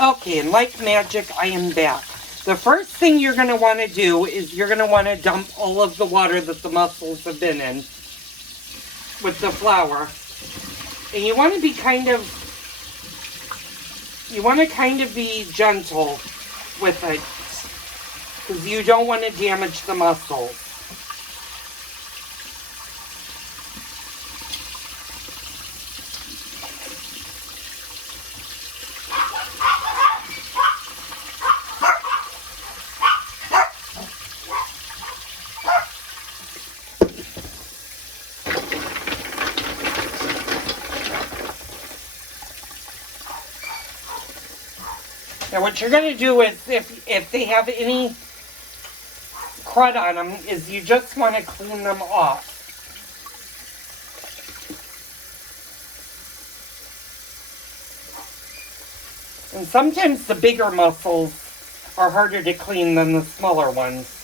Okay, and like magic, I am back. The first thing you're going to want to do is you're going to want to dump all of the water that the mussels have been in with the flour. And you want to be be gentle with it because you don't want to damage the mussels. Now what you're going to do is, if they have any crud on them, is you just want to clean them off. And sometimes the bigger mussels are harder to clean than the smaller ones.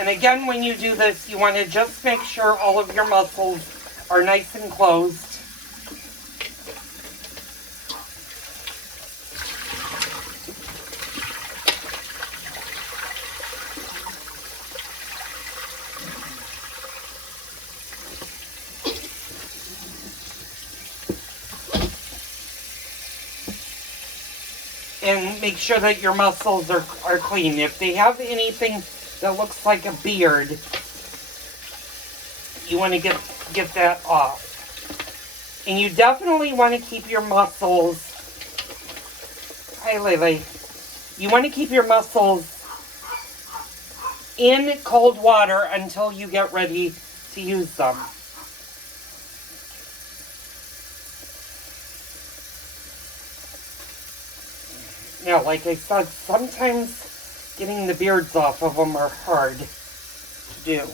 And again, when you do this, you want to just make sure all of your mussels are nice and closed. And make sure that your mussels are clean. If they have anything that looks like a beard, you want to get that off. And you definitely want to keep your mussels, hi Lele, you want to keep your mussels in cold water until you get ready to use them. Now, like I said, sometimes getting the beards off of them are hard to do.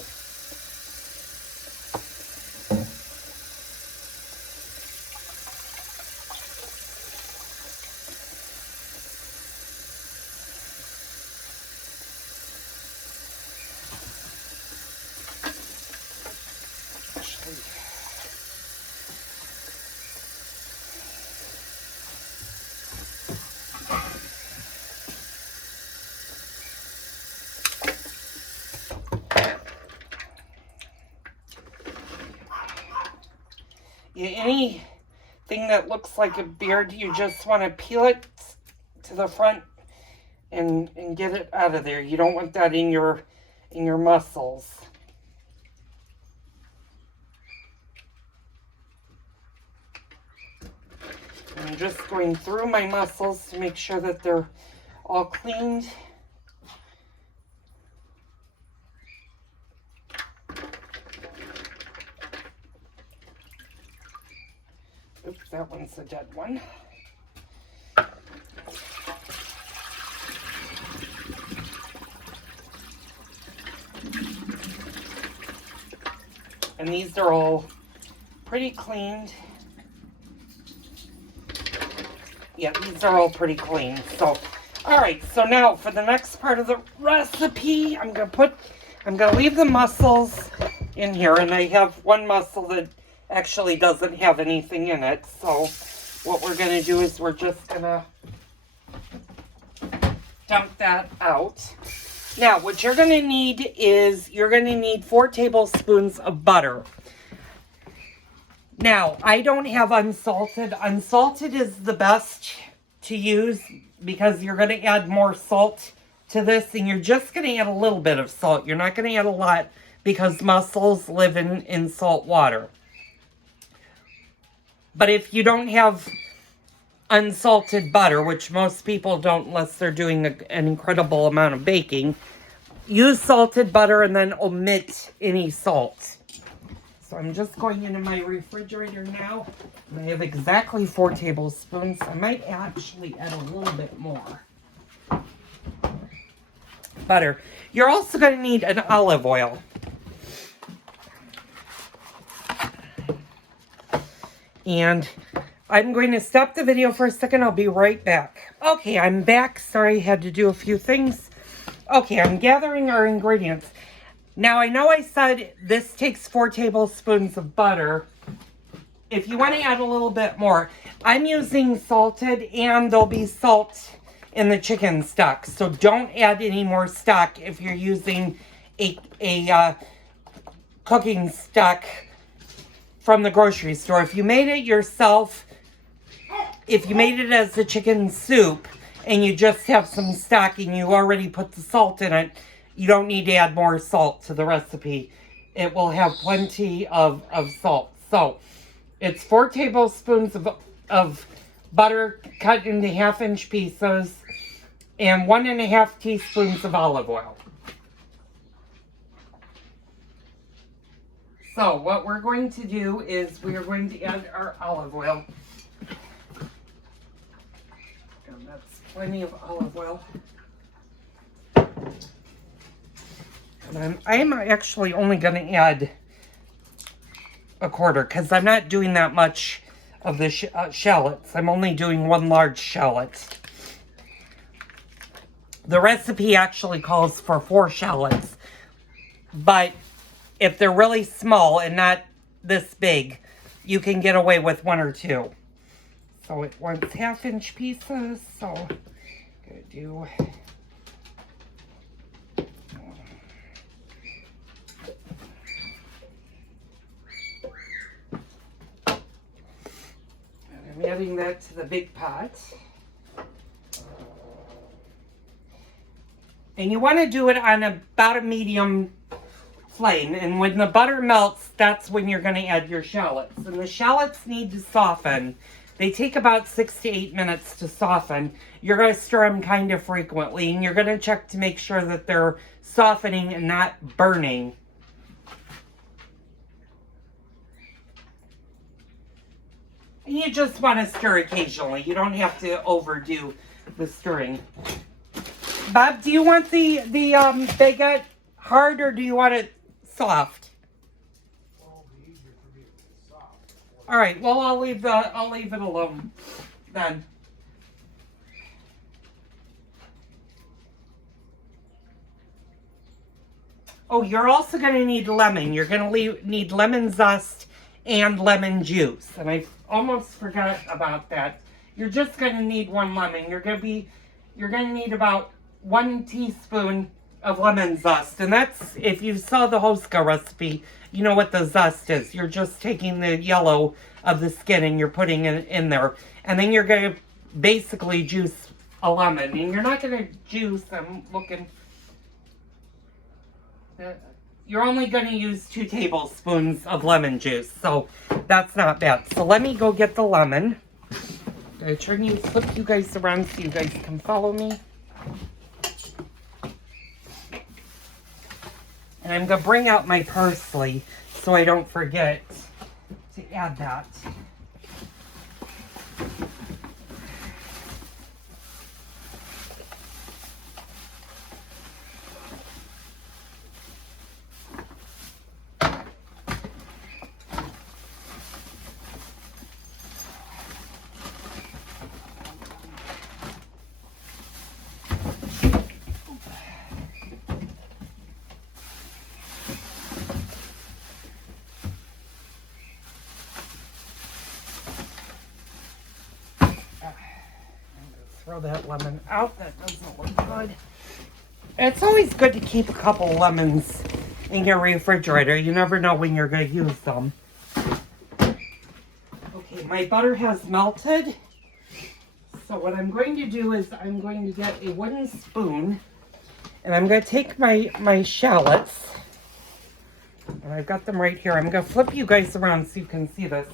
Anything that looks like a beard, you just want to peel it to the front and get it out of there. You don't want that in your mussels. I'm just going through my mussels to make sure that they're all cleaned. Oops, that one's a dead one. And these are all pretty cleaned. Yeah, these are all pretty clean. So, all right. So now for the next part of the recipe, I'm gonna leave the mussels in here, and I have one mussel that actually doesn't have anything in it. So what we're gonna do is we're just gonna dump that out. Now, what you're gonna need is 4 tablespoons of butter. Now, I don't have unsalted. Unsalted is the best to use because you're going to add more salt to this, and you're just going to add a little bit of salt. You're not going to add a lot because mussels live in salt water. But if you don't have unsalted butter, which most people don't unless they're doing an incredible amount of baking, use salted butter and then omit any salt. So I'm just going into my refrigerator now, and I have exactly 4 tablespoons. I might actually add a little bit more butter. You're also going to need an olive oil. And I'm going to stop the video for a second. I'll be right back. Okay, I'm back. Sorry, I had to do a few things. Okay, I'm gathering our ingredients. Now, I know I said this takes 4 tablespoons of butter. If you want to add a little bit more, I'm using salted, and there'll be salt in the chicken stock. So don't add any more stock if you're using a cooking stock from the grocery store. If you made it yourself, if you made it as the chicken soup and you just have some stock and you already put the salt in it, you don't need to add more salt to the recipe. It will have plenty of salt. So it's 4 tablespoons of butter cut into 1/2-inch pieces and 1.5 teaspoons of olive oil. So what we're going to do is we are going to add our olive oil. And that's plenty of olive oil. And I'm actually only going to add a quarter because I'm not doing that much of the shallots. I'm only doing 1 large shallot. The recipe actually calls for 4 shallots, but if they're really small and not this big, you can get away with 1 or 2. So it wants 1/2-inch pieces, so I'm gonna do I'm adding that to the big pot. And you want to do it on about a medium flame. And when the butter melts, that's when you're going to add your shallots. And the shallots need to soften. They take about 6 to 8 minutes to soften. You're going to stir them kind of frequently. And you're going to check to make sure that they're softening and not burning. And you just want to stir occasionally. You don't have to overdo the stirring. Bob, do you want the baguette hard or do you want it soft? Well, it'll be easier for me if it's soft. All right. Well, I'll leave it alone then. Oh, you're also going to need lemon. You're going to need lemon zest and lemon juice. And I almost forgot about that. You're just going to need 1 lemon. You're going to need about 1 teaspoon of lemon zest. And that's, if you saw the Hoska recipe, you know what the zest is. You're just taking the yellow of the skin and you're putting it in there. And then you're going to basically juice a lemon. And you're not going to juice, I'm looking, you're only going to use 2 tablespoons of lemon juice. So that's not bad. So let me go get the lemon. I'm going to flip you guys around so you guys can follow me. And I'm going to bring out my parsley so I don't forget to add that. Throw that lemon out. That doesn't look good. It's always good to keep a couple lemons in your refrigerator. You never know when you're going to use them. Okay, my butter has melted. So what I'm going to do is I'm going to get a wooden spoon and I'm going to take my shallots, and I've got them right here. I'm going to flip you guys around so you can see this.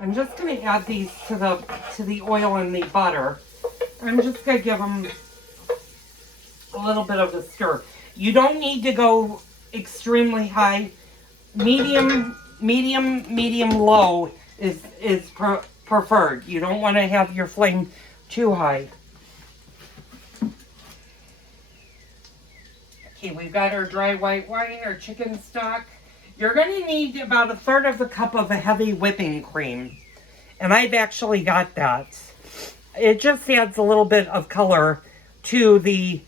I'm just going to add these to the oil and the butter. I'm just going to give them a little bit of a stir. You don't need to go extremely high. Medium low is preferred. You don't want to have your flame too high. Okay, we've got our dry white wine, our chicken stock. You're going to need about 1/3 of a cup of a heavy whipping cream. And I've actually got that. It just adds a little bit of color to the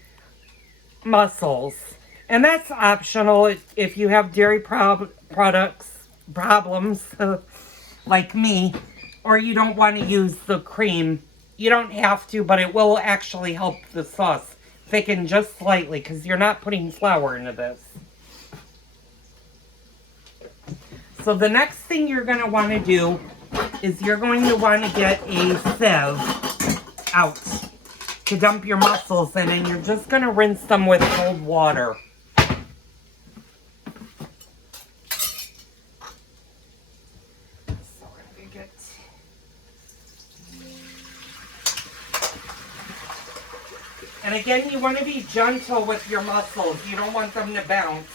mussels. And that's optional if you have dairy products problems like me, or you don't want to use the cream. You don't have to, but it will actually help the sauce thicken just slightly because you're not putting flour into this. So the next thing you're going to want to do is you're going to want to get a sieve out to dump your mussels in, and you're just going to rinse them with cold water. So I'm going to get... And again, you want to be gentle with your mussels. You don't want them to bounce.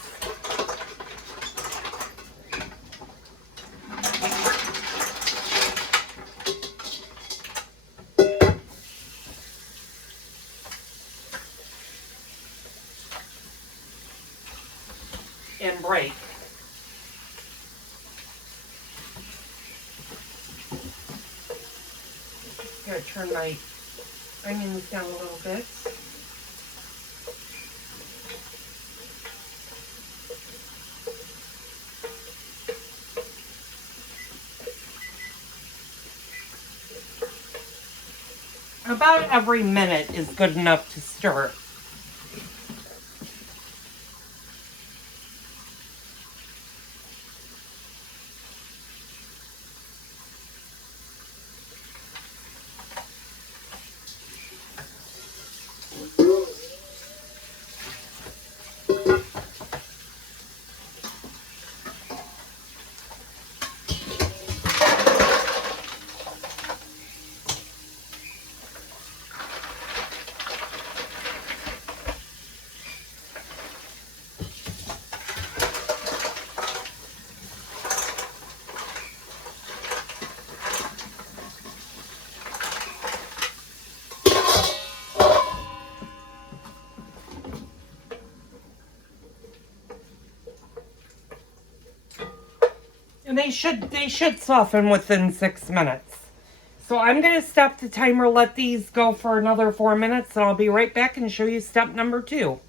And break. Just gonna turn my onions down a little bit. About every minute is good enough to stir. And they should soften within 6 minutes. So I'm going to stop the timer, let these go for another 4 minutes, and I'll be right back and show you step number 2.